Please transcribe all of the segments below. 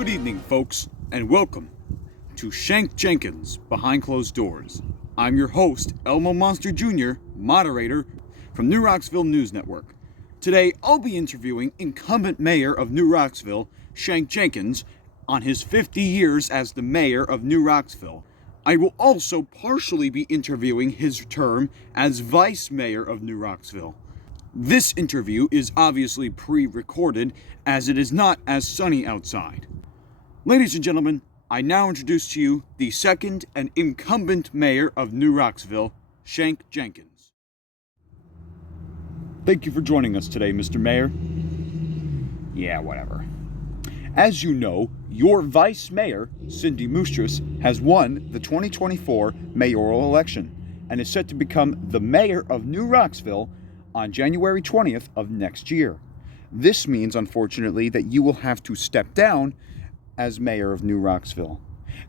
Good evening, folks, and welcome to Shank Jenkins Behind Closed Doors. I'm your host, Elmo Monster Jr., moderator from New Roxville News Network. Today, I'll be interviewing incumbent mayor of New Roxville, Shank Jenkins, on his 50 years as the mayor of New Roxville. I will also partially be interviewing his term as vice mayor of New Roxville. This interview is obviously pre-recorded, as it is not as sunny outside. Ladies and gentlemen, I now introduce to you the second and incumbent mayor of New Roxville, Shank Jenkins. Thank you for joining us today, Mr. Mayor. Yeah, whatever. As you know, your vice mayor, Cindy Moustris, has won the 2024 mayoral election and is set to become the mayor of New Roxville on January 20th of next year. This means, unfortunately, that you will have to step down as mayor of New Roxville.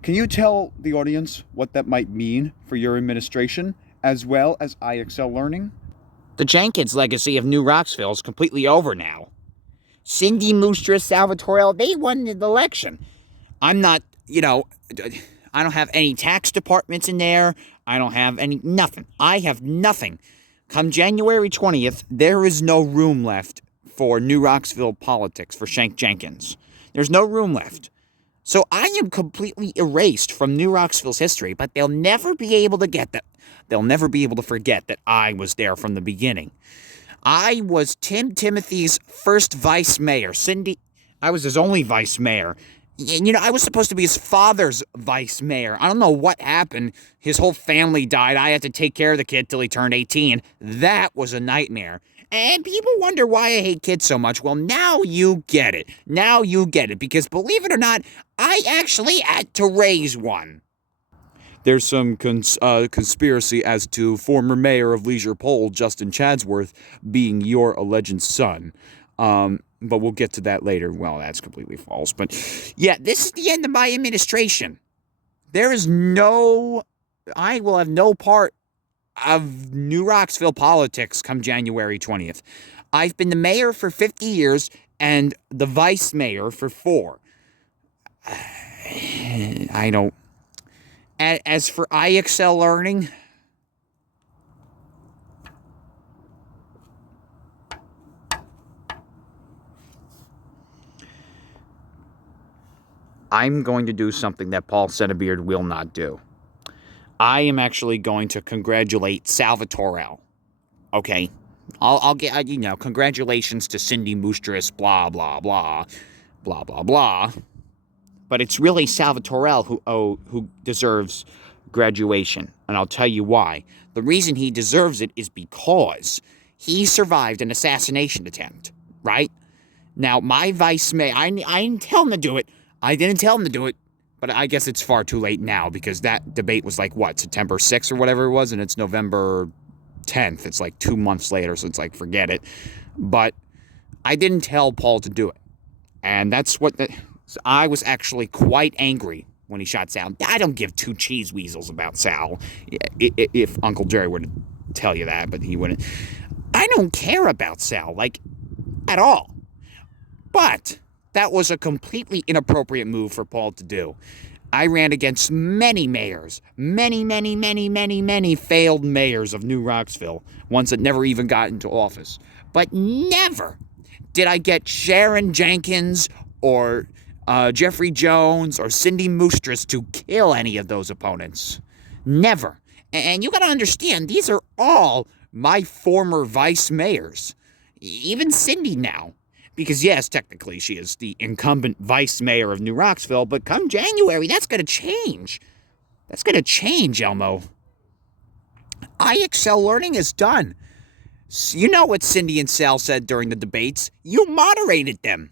Can you tell the audience what that might mean for your administration, as well as IXL Learning? The Jenkins legacy of New Roxville is completely over now. Cindy Moustris, Salvatore, they won the election. I'm not, I don't have any tax departments in there. I don't have nothing. I have nothing. Come January 20th, there is no room left for New Roxville politics for Shank Jenkins. There's no room left. So I am completely erased from New Roxville's history, but they'll never be able to get that. They'll never be able to forget that I was there from the beginning. I was Tim Timothy's first vice mayor. I was his only vice mayor. And, I was supposed to be his father's vice mayor. I don't know what happened. His whole family died. I had to take care of the kid till he turned 18. That was a nightmare. And people wonder why I hate kids so much. Well, now you get it. Now you get it. Because believe it or not, I actually had to raise one. There's some conspiracy as to former mayor of Leisure Pole, Justin Chadsworth, being your alleged son. But we'll get to that later. Well, that's completely false. But yeah, this is the end of my administration. I will have no part of New Roxville politics come January 20th. I've been the mayor for 50 years and the vice mayor for 4. As for IXL Learning, I'm going to do something that Paul Centebeard will not do. I am actually going to congratulate Salvatore. Okay? I'll get, congratulations to Cindy Moustris, blah, blah, blah, blah, blah, blah. But it's really Salvatore who deserves graduation. And I'll tell you why. The reason he deserves it is because he survived an assassination attempt, right? Now, my vice mayor, I didn't tell him to do it. But I guess it's far too late now because that debate was September 6th or whatever it was, and it's November 10th. It's 2 months later, so it's forget it. But I didn't tell Paul to do it. And that's so I was actually quite angry when he shot Sal. I don't give 2 cheese weasels about Sal, if Uncle Jerry were to tell you that, but he wouldn't. I don't care about Sal, at all. But that was a completely inappropriate move for Paul to do. I ran against many mayors, many failed mayors of New Roxville, ones that never even got into office. But never did I get Sharon Jenkins or Jeffrey Jones or Cindy Moustris to kill any of those opponents. Never. And you gotta understand, these are all my former vice mayors. Even Cindy now. Because, yes, technically she is the incumbent vice mayor of New Roxville, but come January, that's going to change. That's going to change, Elmo. IXL Learning is done. You know what Cindy and Sal said during the debates. You moderated them.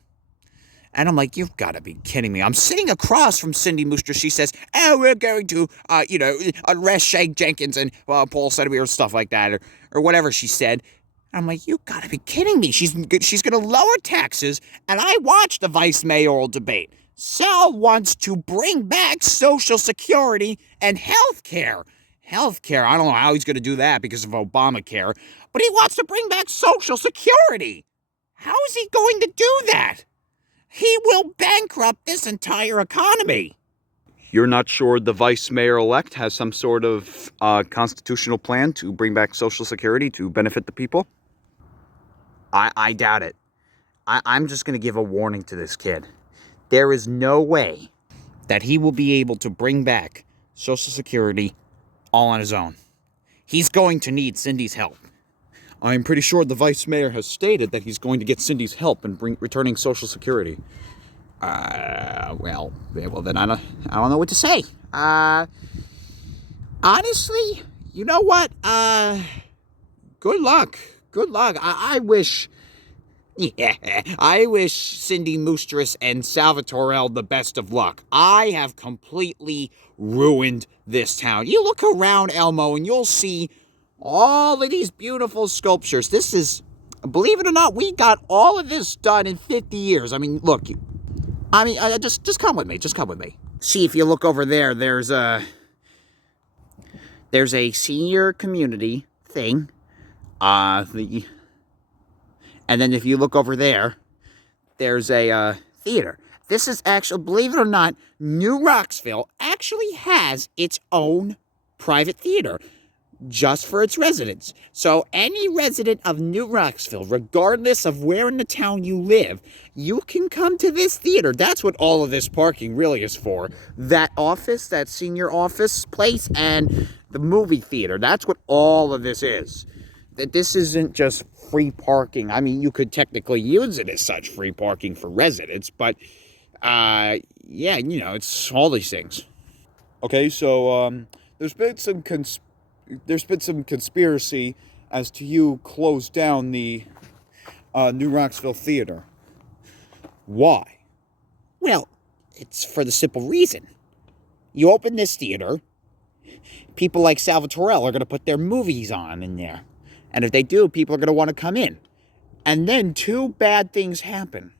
And I'm like, you've got to be kidding me. I'm sitting across from Cindy Moustris. She says, we're going to, arrest Shank Jenkins and Paul Centebeard or stuff like that, or whatever she said. I'm like, you gotta be kidding me. She's gonna lower taxes, and I watched the vice mayoral debate. Sal wants to bring back Social Security and health care. Health care, I don't know how he's gonna do that because of Obamacare, but he wants to bring back Social Security. How is he going to do that? he will bankrupt this entire economy. You're not sure the vice mayor-elect has some sort of constitutional plan to bring back Social Security to benefit the people? I doubt it. I'm just going to give a warning to this kid. There is no way that he will be able to bring back Social Security all on his own. He's going to need Cindy's help. I'm pretty sure the vice mayor has stated that he's going to get Cindy's help in returning Social Security. Well, then I don't know what to say. Honestly, you know what? Good luck. Good luck. I wish... Yeah, I wish Cindy Moostress and Salvatore the best of luck. I have completely ruined this town. You look around, Elmo, and you'll see all of these beautiful sculptures. This is, believe it or not, we got all of this done in 50 years. I mean, look, just come with me. Just come with me. See, if you look over there, there's a senior community thing. And then if you look over there, there's a theater. This is actually, believe it or not, New Roxville actually has its own private theater just for its residents. So any resident of New Roxville, regardless of where in the town you live, you can come to this theater. That's what all of this parking really is for. That office, that senior office place, and the movie theater. That's what all of this is. That this isn't just free parking. I mean, you could technically use it as such, free parking for residents, but, yeah, you know, it's all these things. Okay, so, there's been some conspiracy as to you close down the New Roxville Theater. Why? Well, it's for the simple reason. You open this theater, people like Salvatore are going to put their movies on in there. And if they do, people are going to want to come in. And then two bad things happen.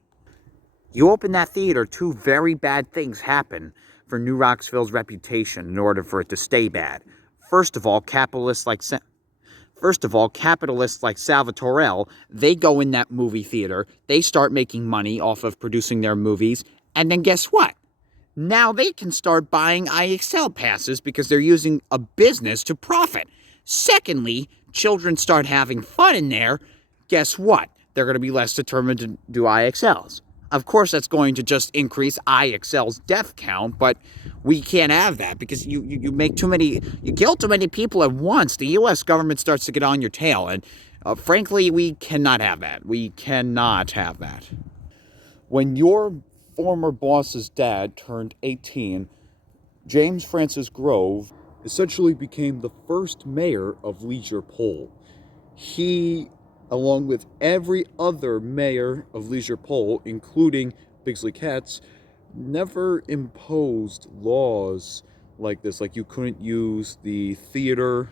You open that theater, two very bad things happen for New Roxville's reputation in order for it to stay bad. First of all, capitalists like Salvatore, they go in that movie theater, they start making money off of producing their movies, and then guess what? Now they can start buying IXL passes because they're using a business to profit. Secondly, children start having fun in there. Guess what? They're going to be less determined to do IXLs. Of course, that's going to just increase IXL's death count, but we can't have that because you kill too many people at once. The U.S. government starts to get on your tail, and frankly, we cannot have that. We cannot have that. When your former boss's dad turned 18, James Francis Grove essentially became the first mayor of Leisure Pole. He, along with every other mayor of Leisure Pole, including Bigsley Katz, never imposed laws like this. Like, you couldn't use the theater.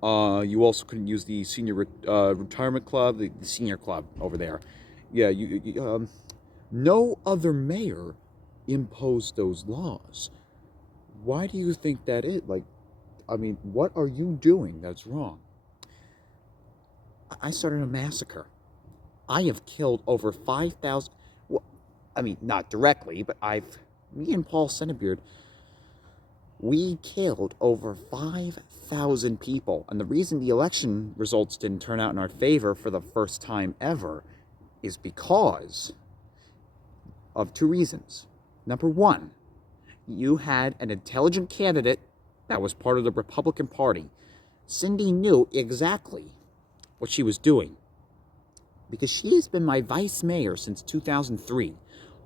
You also couldn't use the senior retirement club, the senior club over there. Yeah, no other mayor imposed those laws. Why do you think that is? Like, I mean, what are you doing that's wrong? I started a massacre. I have killed over 5,000... Well, I mean, not directly, but me and Paul Centerbeard, we killed over 5,000 people. And the reason the election results didn't turn out in our favor for the first time ever is because of two reasons. Number one, you had an intelligent candidate that was part of the Republican Party. Cindy knew exactly what she was doing because she has been my vice mayor since 2003.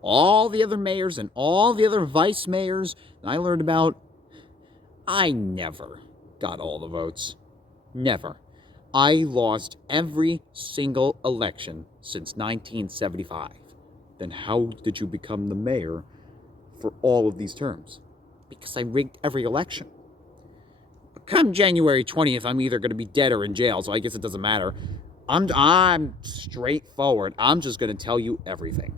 All the other mayors and all the other vice mayors that I learned about, I never got all the votes. Never. I lost every single election since 1975. Then how did you become the mayor for all of these terms? Because I rigged every election. But come January 20th, I'm either going to be dead or in jail, so I guess it doesn't matter. I'm straightforward. I'm just going to tell you everything.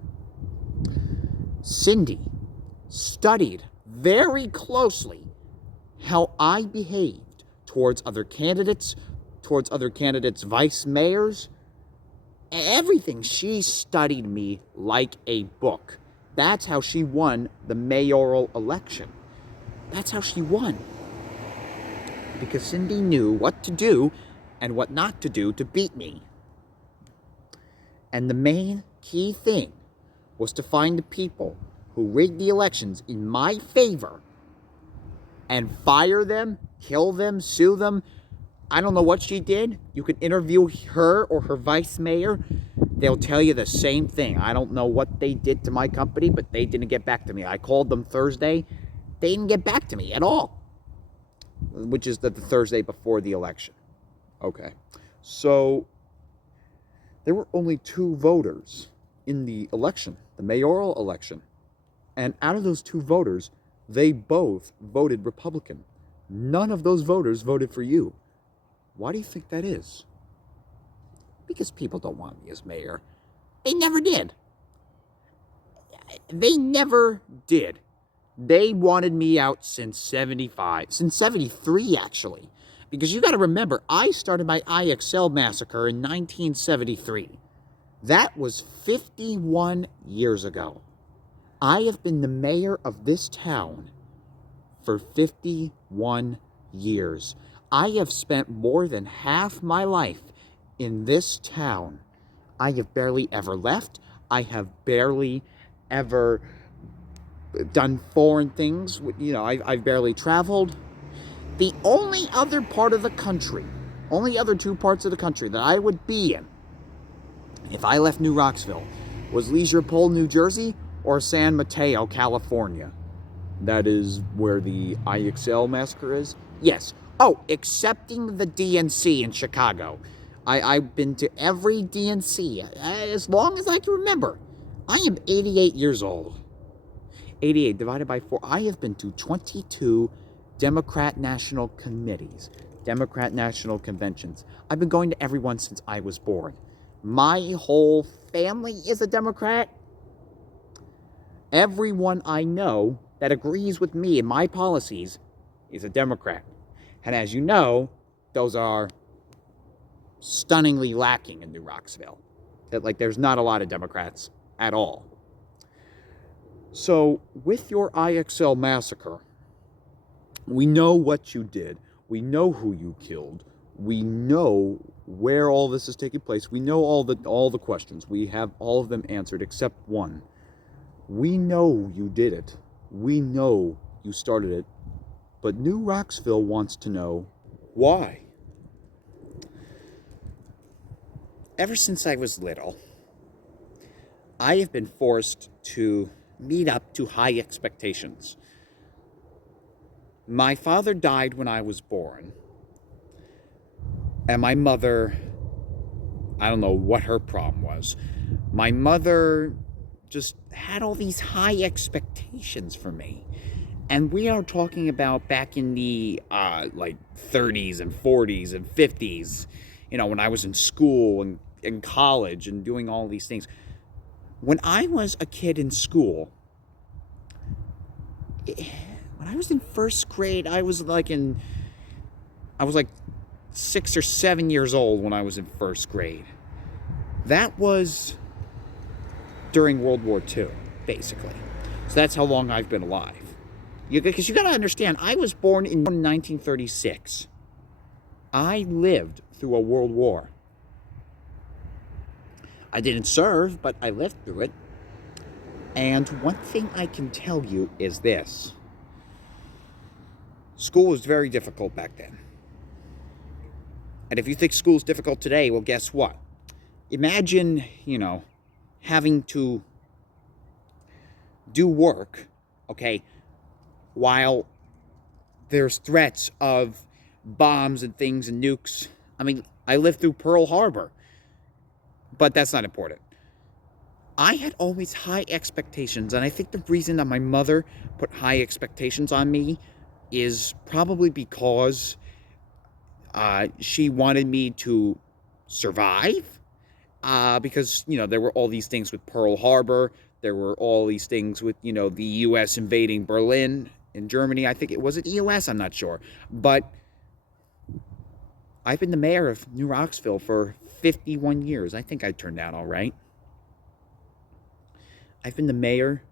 Cindy studied very closely how I behaved towards other candidates vice mayors, everything. She studied me like a book. That's how she won the mayoral election. That's how she won. Because Cindy knew what to do and what not to do to beat me. And the main key thing was to find the people who rigged the elections in my favor and fire them, kill them, sue them. I don't know what she did. You can interview her or her vice mayor. They'll tell you the same thing. I don't know what they did to my company, but they didn't get back to me. I called them Thursday. They didn't get back to me at all, which is the Thursday before the election. Okay. So there were only 2 voters in the election, the mayoral election. And out of those 2 voters, they both voted Republican. None of those voters voted for you. Why do you think that is? Because people don't want me as mayor. They never did. They never did. They wanted me out since 75, since 73 actually. Because you got to remember, I started my IXL massacre in 1973. That was 51 years ago. I have been the mayor of this town for 51 years. I have spent more than half my life in this town. I have barely ever left. I have barely ever done foreign things. You know, I've barely traveled. The only other part of the country, only other 2 parts of the country that I would be in if I left New Roxville was Leisure Pole, New Jersey, or San Mateo, California. That is where the IXL massacre is. Yes. Oh, excepting the DNC in Chicago. I've been to every DNC as long as I can remember. I am 88 years old. 88 divided by 4. I have been to 22 Democrat National Committees, Democrat National Conventions. I've been going to every one since I was born. My whole family is a Democrat. Everyone I know that agrees with me and my policies is a Democrat. And as you know, those are stunningly lacking in New Roxville. Like, there's not a lot of Democrats at all. So, with your IXL massacre, we know what you did. We know who you killed. We know where all this is taking place. We know all the questions. We have all of them answered except one. We know you did it. We know you started it. But New Roxville wants to know why. Ever since I was little, I have been forced to meet up to high expectations. My father died when I was born. And my mother, I don't know what her problem was. My mother just had all these high expectations for me. And we are talking about back in the 30s and 40s and 50s, you know, when I was in school and in college and doing all these things. When I was a kid in school, when I was in first grade, I was like 6 or 7 years old when I was in first grade. That was during World War II, basically. So that's how long I've been alive. Because you got to understand, I was born in 1936. I lived through a world war. I didn't serve, but I lived through it. And one thing I can tell you is this. School was very difficult back then. And if you think school's difficult today, well, guess what? Imagine, having to do work, okay, while there's threats of bombs and things and nukes. I mean, I lived through Pearl Harbor, but that's not important. I had always high expectations, and I think the reason that my mother put high expectations on me is probably because she wanted me to survive, because, there were all these things with Pearl Harbor. There were all these things with, the U.S. invading Berlin in Germany. I think it was the U.S., I'm not sure. But I've been the mayor of New Roxville for 51 years. I think I turned out all right. I've been the mayor.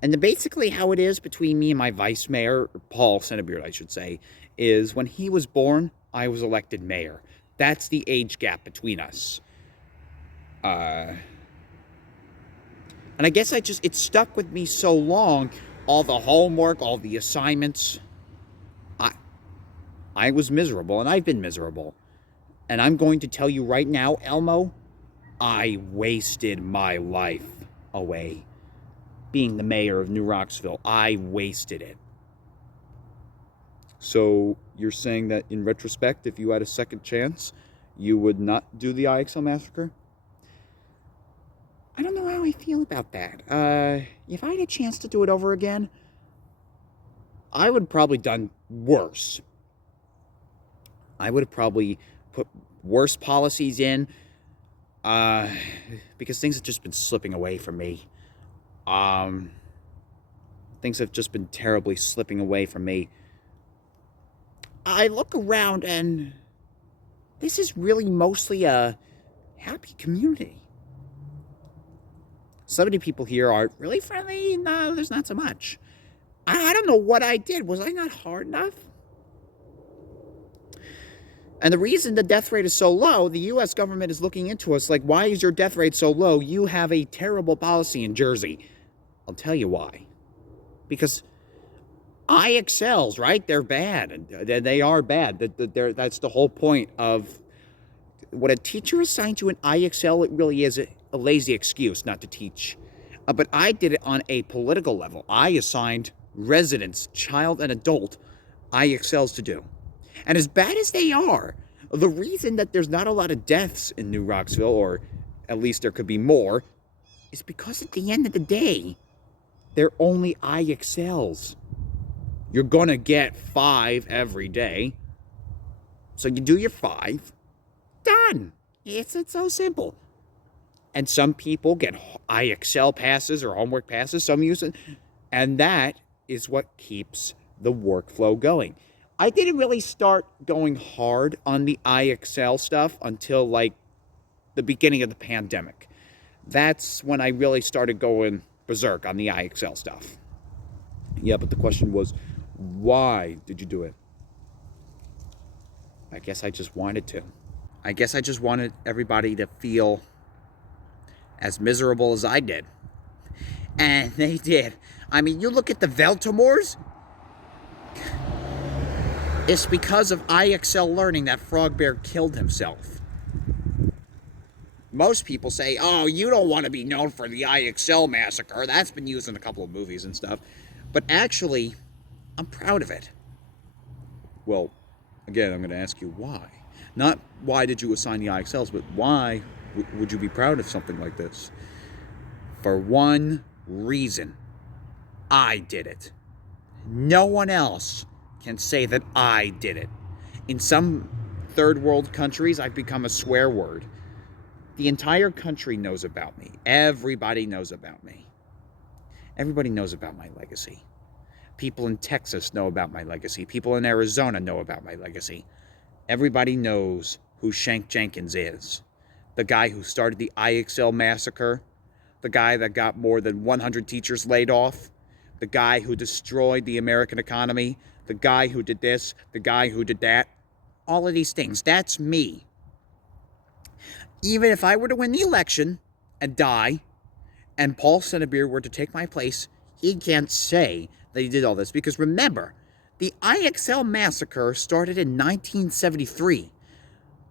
And basically how it is between me and my vice mayor, Paul Centerbeard, I should say, is when he was born, I was elected mayor. That's the age gap between us. And I guess it stuck with me so long. All the homework, all the assignments. I was miserable, and I've been miserable. And I'm going to tell you right now, Elmo, I wasted my life away. Being the mayor of New Roxville, I wasted it. So you're saying that in retrospect, if you had a second chance, you would not do the IXL massacre? I don't know how I feel about that. If I had a chance to do it over again, I would have probably done worse. I would have probably put worse policies in, because things have just been slipping away from me. Things have just been terribly slipping away from me. I look around and this is really mostly a happy community. Some of the people here are really friendly. No, there's not so much. I don't know what I did. Was I not hard enough? And the reason the death rate is so low, the U.S. government is looking into us like, why is your death rate so low? You have a terrible policy in Jersey. I'll tell you why. Because IXLs, right? They're bad. They are bad. That's the whole point of what a teacher assigns you an IXL. It really is a lazy excuse not to teach. But I did it on a political level. I assigned residents, child and adult, IXLs to do. And as bad as they are, the reason that there's not a lot of deaths in New Roxville, or at least there could be more, is because at the end of the day, they're only IXLs. You're going to get 5 every day. So you do your 5. Done. It's so simple. And some people get IXL passes or homework passes. Some use it. And that is what keeps the workflow going. I didn't really start going hard on the IXL stuff until like the beginning of the pandemic. That's when I really started going berserk on the IXL stuff. Yeah, but the question was, why did you do it? I guess I just wanted to. I guess I just wanted everybody to feel as miserable as I did. And they did. I mean, you look at the Veltamores. It's because of IXL learning that Frog Bear killed himself. Most people say, oh, you don't want to be known for the IXL massacre. That's been used in a couple of movies and stuff. But actually, I'm proud of it. Well, again, I'm going to ask you why. Not why did you assign the IXLs, but why would you be proud of something like this? For one reason. I did it. No one else can say that I did it. In some third world countries, I've become a swear word. The entire country knows about me. Everybody knows about me. Everybody knows about my legacy. People in Texas know about my legacy. People in Arizona know about my legacy. Everybody knows who Shank Jenkins is. The guy who started the IXL massacre. The guy that got more than 100 teachers laid off. The guy who destroyed the American economy. The guy who did this. The guy who did that. All of these things. That's me. Even if I were to win the election and die, and Paul Centerbeard were to take my place, he can't say that he did all this. Because remember, the IXL massacre started in 1973.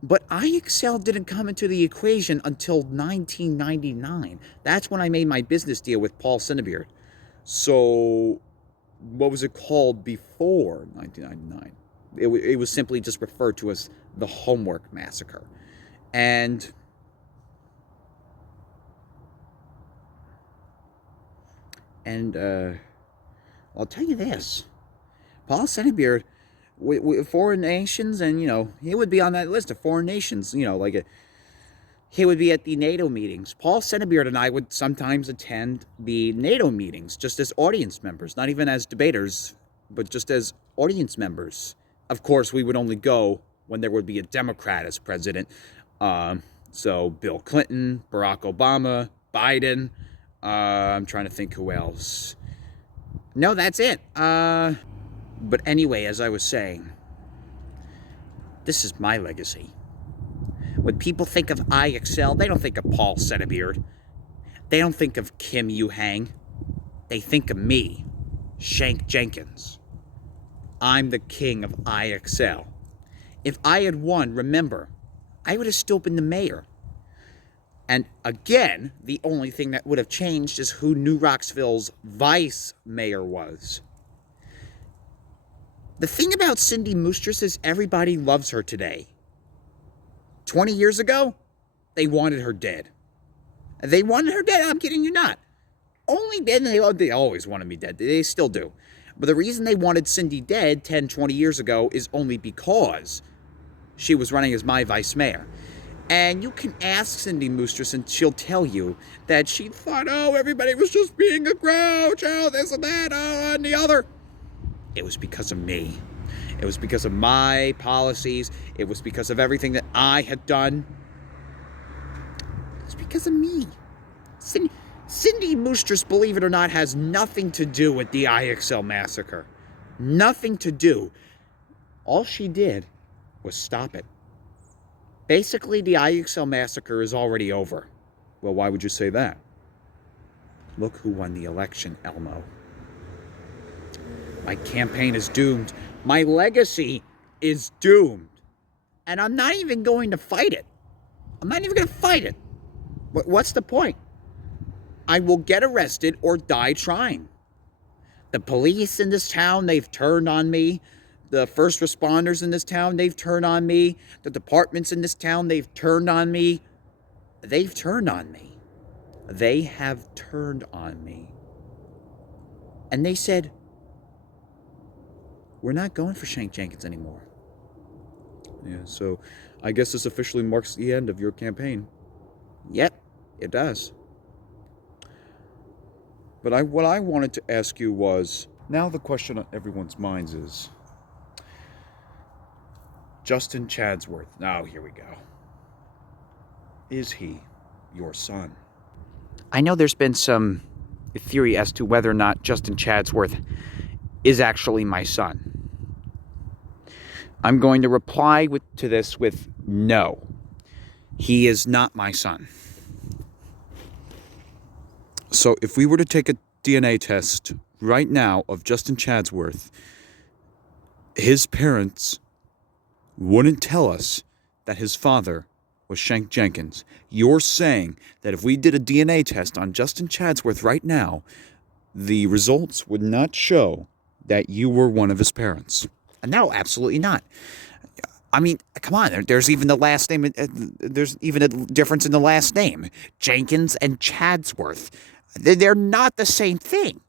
But IXL didn't come into the equation until 1999. That's when I made my business deal with Paul Centerbeard. So, what was it called before 1999? It was simply just referred to as the Homework Massacre. And I'll tell you this. Paul Centerbeard, with foreign nations, and, he would be on that list of foreign nations, he would be at the NATO meetings. Paul Centerbeard and I would sometimes attend the NATO meetings just as audience members, not even as debaters, but just as audience members. Of course, we would only go when there would be a Democrat as president. So Bill Clinton, Barack Obama, Biden. I'm trying to think who else. No, that's it. But anyway, as I was saying, this is my legacy. When people think of IXL, they don't think of Paul Centerbeard. They don't think of Kim Yu-Hang. They think of me, Shank Jenkins. I'm the king of IXL. If I had won, remember, I would have still been the mayor. And again, the only thing that would have changed is who New Roxville's vice mayor was. The thing about Cindy Moostress is everybody loves her today. 20 years ago, they wanted her dead. They wanted her dead, I'm kidding you not. Only dead, they always wanted me dead. They still do. But the reason they wanted Cindy dead 10, 20 years ago is only because she was running as my vice mayor. And you can ask Cindy Moostress and she'll tell you that she thought, oh, everybody was just being a grouch, oh, this and that, oh, and the other. It was because of me. It was because of my policies. It was because of everything that I had done. It was because of me. Cindy Moostress, believe it or not, has nothing to do with the IXL massacre. Nothing to do. All she did was stop it. Basically, the IXL massacre is already over. Well, why would you say that? Look who won the election, Elmo. My campaign is doomed. My legacy is doomed. And I'm not even going to fight it. I'm not even going to fight it. What's the point? I will get arrested or die trying. The police in this town, they've turned on me. The first responders in this town, they've turned on me. The departments in this town, they've turned on me. They've turned on me. They have turned on me. And they said, we're not going for Shank Jenkins anymore. Yeah, so I guess this officially marks the end of your campaign. Yep, it does. But what I wanted to ask you was, now the question on everyone's minds is, Justin Chadsworth, now here we go. Is he your son? I know there's been some theory as to whether or not Justin Chadsworth is actually my son. I'm going to reply to this with no. He is not my son. So if we were to take a DNA test right now of Justin Chadsworth, his parents wouldn't tell us that his father was Shank Jenkins. You're saying that if we did a DNA test on Justin Chadsworth right now, the results would not show that you were one of his parents? No, absolutely not. I mean, come on. There's even the last name. There's even a difference in the last name. Jenkins and Chadsworth. They're not the same thing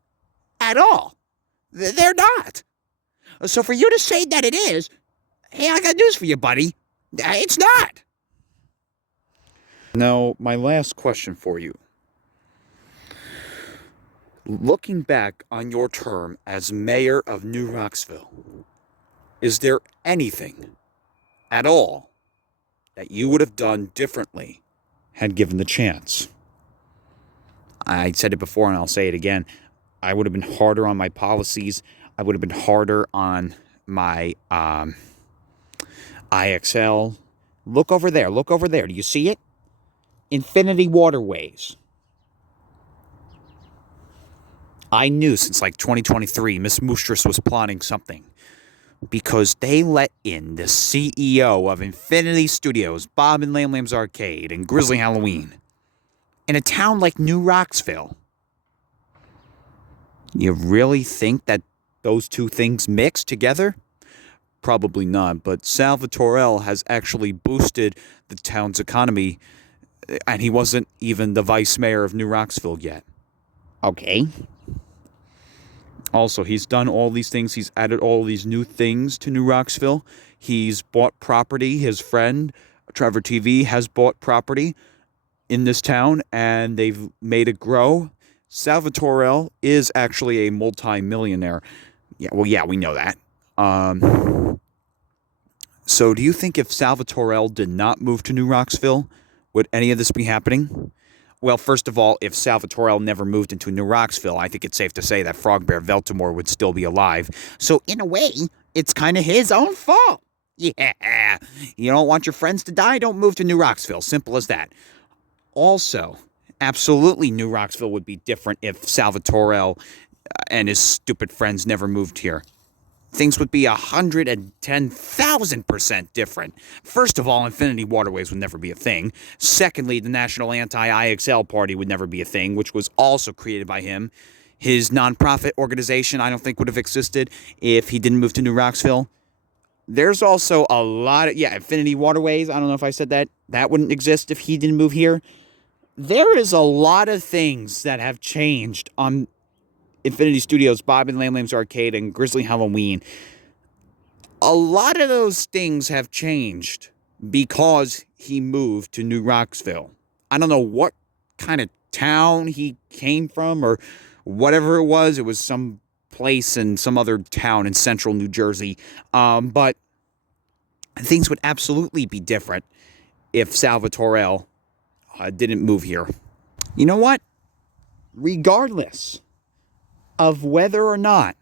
at all. They're not. So for you to say that it is, hey, I got news for you, buddy. It's not. Now, my last question for you. Looking back on your term as mayor of New Roxville, is there anything at all that you would have done differently had given the chance? I said it before and I'll say it again. I would have been harder on my policies. I would have been harder on my IXL. Look over there. Look over there. Do you see it? Infinity Waterways. I knew since like 2023 Miss Moostress was plotting something, because they let in the CEO of Infinity Studios, Bob and Lam Lam's Arcade, and Grizzly Halloween in a town like New Roxville. You really think that those two things mix together? Probably not, but Salvatore has actually boosted the town's economy, and he wasn't even the vice mayor of New Roxville yet. Okay. Also, he's done all these things. He's added all these new things to New Roxville. He's bought property. His friend, Trevor TV, has bought property in this town, and they've made it grow. Salvatore is actually a multi-millionaire. Yeah, well, yeah, we know that. So, do you think if Salvatore did not move to New Roxville, would any of this be happening? Well, first of all, if Salvatore never moved into New Roxville, I think it's safe to say that Frogbear Veltimore would still be alive. So, in a way, it's kind of his own fault. Yeah. You don't want your friends to die? Don't move to New Roxville. Simple as that. Also, absolutely, New Roxville would be different if Salvatore and his stupid friends never moved here. Things would be 110,000% different. First of all, Infinity Waterways would never be a thing. Secondly, the National Anti-IXL Party would never be a thing, which was also created by him. His nonprofit organization, I don't think, would have existed if he didn't move to New Roxville. There's also a lot of, Infinity Waterways, I don't know if I said that. That wouldn't exist if he didn't move here. There is a lot of things that have changed on Infinity Studios, Bob and Lam Lam's Arcade, and Grizzly Halloween. A lot of those things have changed because he moved to New Roxville. I don't know what kind of town he came from or whatever it was. It was some place in some other town in central New Jersey. But things would absolutely be different if Salvatore didn't move here. You know what? Regardless of whether or not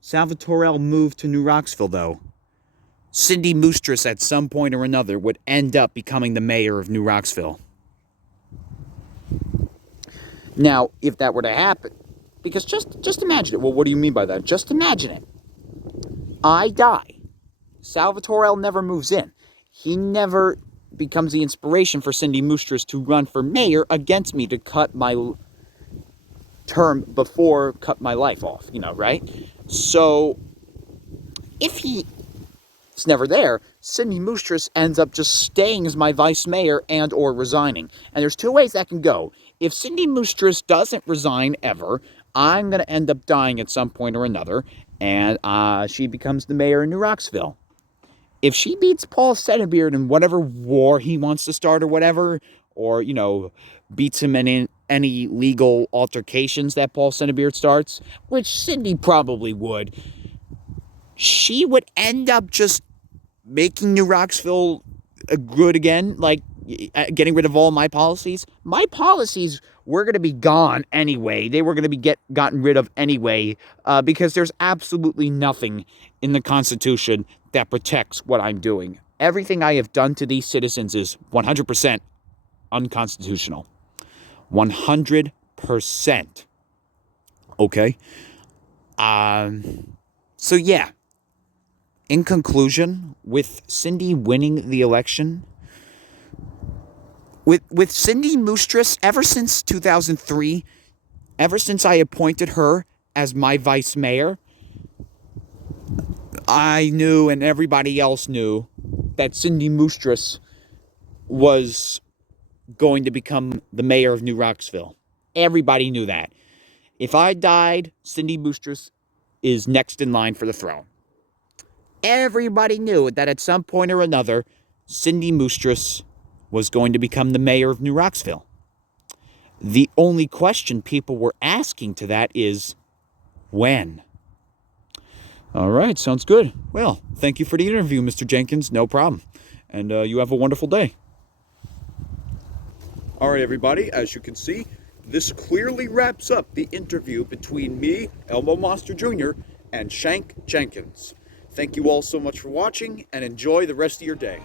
Salvatore moved to New Roxville, though, Cindy Moostris at some point or another would end up becoming the mayor of New Roxville. Now, if that were to happen, because just imagine it. Well, what do you mean by that? Just imagine it. I die. Salvatore never moves in. He never becomes the inspiration for Cindy Moostris to run for mayor against me to cut my term before cut my life off, right? So, if he's never there, Cindy Moostris ends up just staying as my vice mayor and or resigning. And there's two ways that can go. If Cindy Moostris doesn't resign ever, I'm going to end up dying at some point or another, and she becomes the mayor in New Roxville. If she beats Paul Centerbeard in whatever war he wants to start or whatever, or, beats him in any legal altercations that Paul Centerbeard starts, which Cindy probably would, she would end up just making New Roxville good again, like getting rid of all my policies. My policies were going to be gone anyway. They were going to be gotten rid of anyway, because there's absolutely nothing in the Constitution that protects what I'm doing. Everything I have done to these citizens is 100% unconstitutional. 100%. Okay? So yeah. In conclusion, with Cindy winning the election, with Cindy Moostris, ever since 2003, ever since I appointed her as my vice mayor, I knew and everybody else knew that Cindy Moostris was going to become the mayor of New Roxville. Everybody knew that. If I died, Cindy Moostris is next in line for the throne. Everybody knew that at some point or another, Cindy Moostris was going to become the mayor of New Roxville. The only question people were asking to that is, when? All right, sounds good. Well, thank you for the interview, Mr. Jenkins. No problem. And you have a wonderful day. All right, everybody, as you can see, this clearly wraps up the interview between me, Elmo Monster Jr., and Shank Jenkins. Thank you all so much for watching, and enjoy the rest of your day.